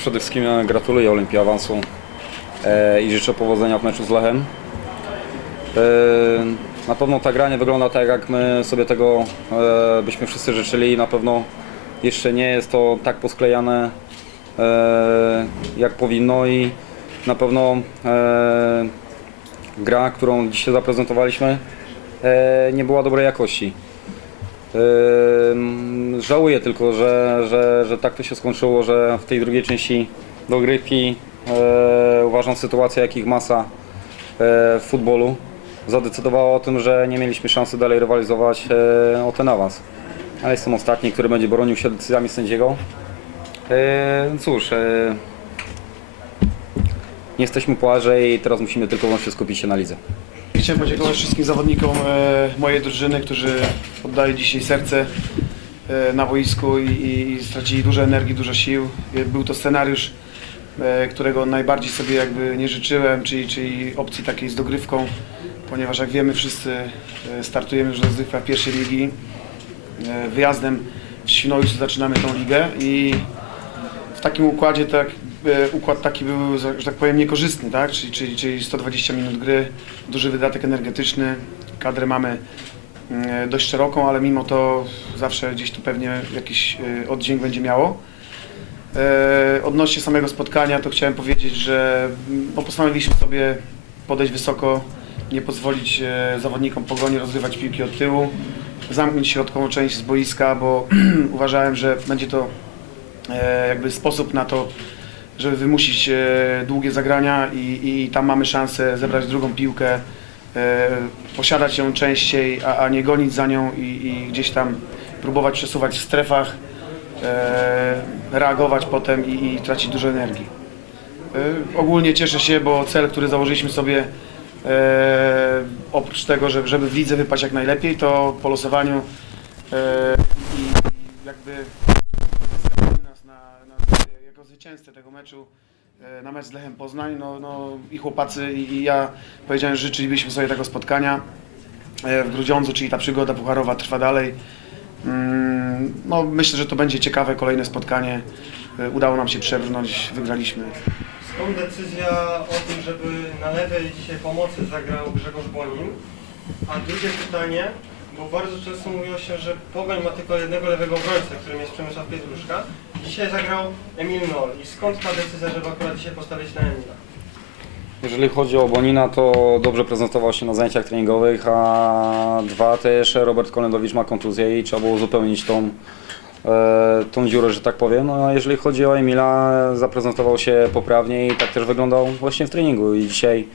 Przede wszystkim gratuluję Olimpii awansu e, i życzę powodzenia w meczu z Lechem. E, na pewno ta gra nie wygląda tak, jak my sobie tego e, byśmy wszyscy życzyli. Na pewno jeszcze nie jest to tak posklejane, jak powinno i na pewno gra, którą dzisiaj zaprezentowaliśmy, nie była dobrej jakości. Żałuję tylko, że, że, że tak to się skończyło, że w tej drugiej części dogrywki e, uważam sytuacja jakich masa e, w futbolu zadecydowała o tym, że nie mieliśmy szansy dalej rywalizować e, o ten awans. Ale jestem ostatni, który będzie bronił się decyzjami sędziego. Cóż, nie jesteśmy po i teraz musimy tylko wyłącznie skupić się na lidze. Chciałem podziękować wszystkim zawodnikom e, mojej drużyny, którzy oddali dzisiaj serce e, na boisku i, stracili dużo energii, dużo sił. E, Był to scenariusz, którego najbardziej sobie jakby nie życzyłem, czyli, czyli opcji takiej z dogrywką, ponieważ jak wiemy wszyscy startujemy już rozgrywka pierwszej ligi. Wyjazdem w Świnoujściu zaczynamy tą ligę i w takim układzie tak, układ taki był, że tak powiem, niekorzystny, tak? czyli, czyli, czyli 120 minut gry, duży wydatek energetyczny, kadrę mamy e, dość szeroką, ale mimo to zawsze gdzieś tu pewnie jakiś e, oddźwięk będzie miało. E, Odnośnie samego spotkania to chciałem powiedzieć, że mm, postanowiliśmy sobie podejść wysoko, nie pozwolić e, zawodnikom pogoni rozgrywać piłki od tyłu, zamknąć środkową część z boiska, bo uważałem, że będzie to e, jakby sposób na to, żeby wymusić e, długie zagrania i, i tam mamy szansę zebrać drugą piłkę, e, posiadać ją częściej, a, a nie gonić za nią i, i gdzieś tam próbować przesuwać w strefach, e, reagować potem i, i tracić dużo energii. Ogólnie cieszę się, bo cel, który założyliśmy sobie, e, oprócz tego, żeby, żeby w lidze wypaść jak najlepiej, to po losowaniu e, i i jakby nas na, na, jako zwycięzcę tego meczu e, na mecz z Lechem Poznań. No, no, I chłopacy i, ja powiedziałem, że życzylibyśmy sobie tego spotkania e, w Grudziądzu, czyli ta przygoda pucharowa trwa dalej. Mm, No, myślę, że to będzie ciekawe kolejne spotkanie. E, Udało nam się przebrnąć, wygraliśmy. Skąd decyzja o tym, żeby na lewej dzisiaj pomocy zagrał Grzegorz Bonin? A drugie pytanie, bo bardzo często mówiło się, że Pogoń ma tylko jednego lewego obrońcę, którym jest Przemysław Pietruszka. Dzisiaj zagrał Emil Nol. I skąd ta decyzja, żeby akurat dzisiaj postawić na Emila? Jeżeli chodzi o Bonina, to dobrze prezentował się na zajęciach treningowych, a dwa też Robert Kolendowicz ma kontuzję i trzeba było uzupełnić tą, e, tą dziurę, że tak powiem. No, a jeżeli chodzi o Emila, zaprezentował się poprawnie i tak też wyglądał właśnie w treningu i dzisiaj,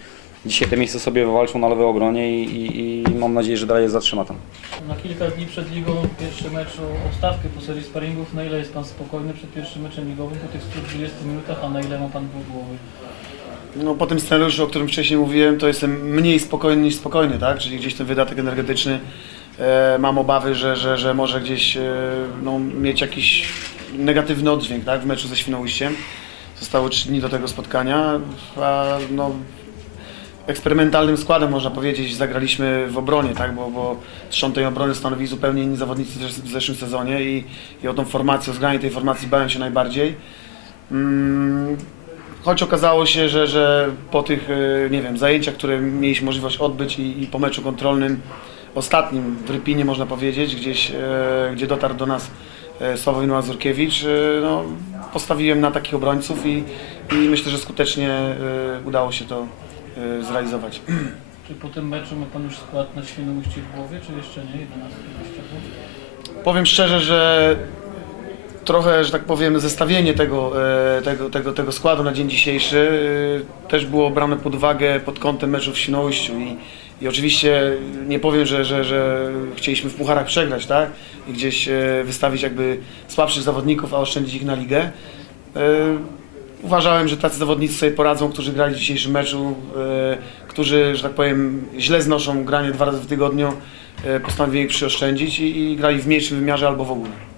dzisiaj te miejsce sobie wywalczył na lewej obronie i, i, i mam nadzieję, że dalej je zatrzyma tam. Na kilka dni przed ligą, pierwszy mecz o o stawkę po serii sparingów, na ile jest Pan spokojny przed pierwszym meczem ligowym po tych 120 minutach, a na ile ma Pan ból głowy? No, po tym scenariuszu, o którym wcześniej mówiłem, to jestem mniej spokojny niż spokojny, tak? Czyli gdzieś ten wydatek energetyczny. E, mam obawy, że, że, że może gdzieś e, no, mieć jakiś negatywny oddźwięk tak? w meczu ze Świnoujściem. Zostało 3 dni do tego spotkania, a no, eksperymentalnym składem można powiedzieć zagraliśmy w obronie, tak? bo, bo tej obrony stanowili zupełnie inni zawodnicy w zeszłym sezonie i, i o tą formację, o zgranie tej formacji bałem się najbardziej. Mm, Choć okazało się, że, że po tych, e, nie wiem, zajęciach, które mieliśmy możliwość odbyć i, i po meczu kontrolnym, ostatnim w Rypinie można powiedzieć, gdzieś, e, gdzie dotarł do nas e, Sławomir Mazurkiewicz, e, no, postawiłem na takich obrońców i, i myślę, że skutecznie e, udało się to zrealizować. Czy po tym meczu ma Pan już skład na Świnoujście w głowie, czy jeszcze nie? 11 20 Powiem szczerze, że trochę, że tak powiem, zestawienie tego, e, tego, tego, tego składu na dzień dzisiejszy e, też było brane pod uwagę pod kątem meczu w Świnoujściu i, i oczywiście nie powiem, że, że, że chcieliśmy w pucharach przegrać, tak? I gdzieś e, wystawić jakby słabszych zawodników, a oszczędzić ich na ligę. Uważałem, że tacy zawodnicy sobie poradzą, którzy grali w dzisiejszym meczu, e, którzy, że tak powiem, źle znoszą granie dwa razy w tygodniu, e, postanowili ich przyoszczędzić i, i grali w mniejszym wymiarze albo w ogóle.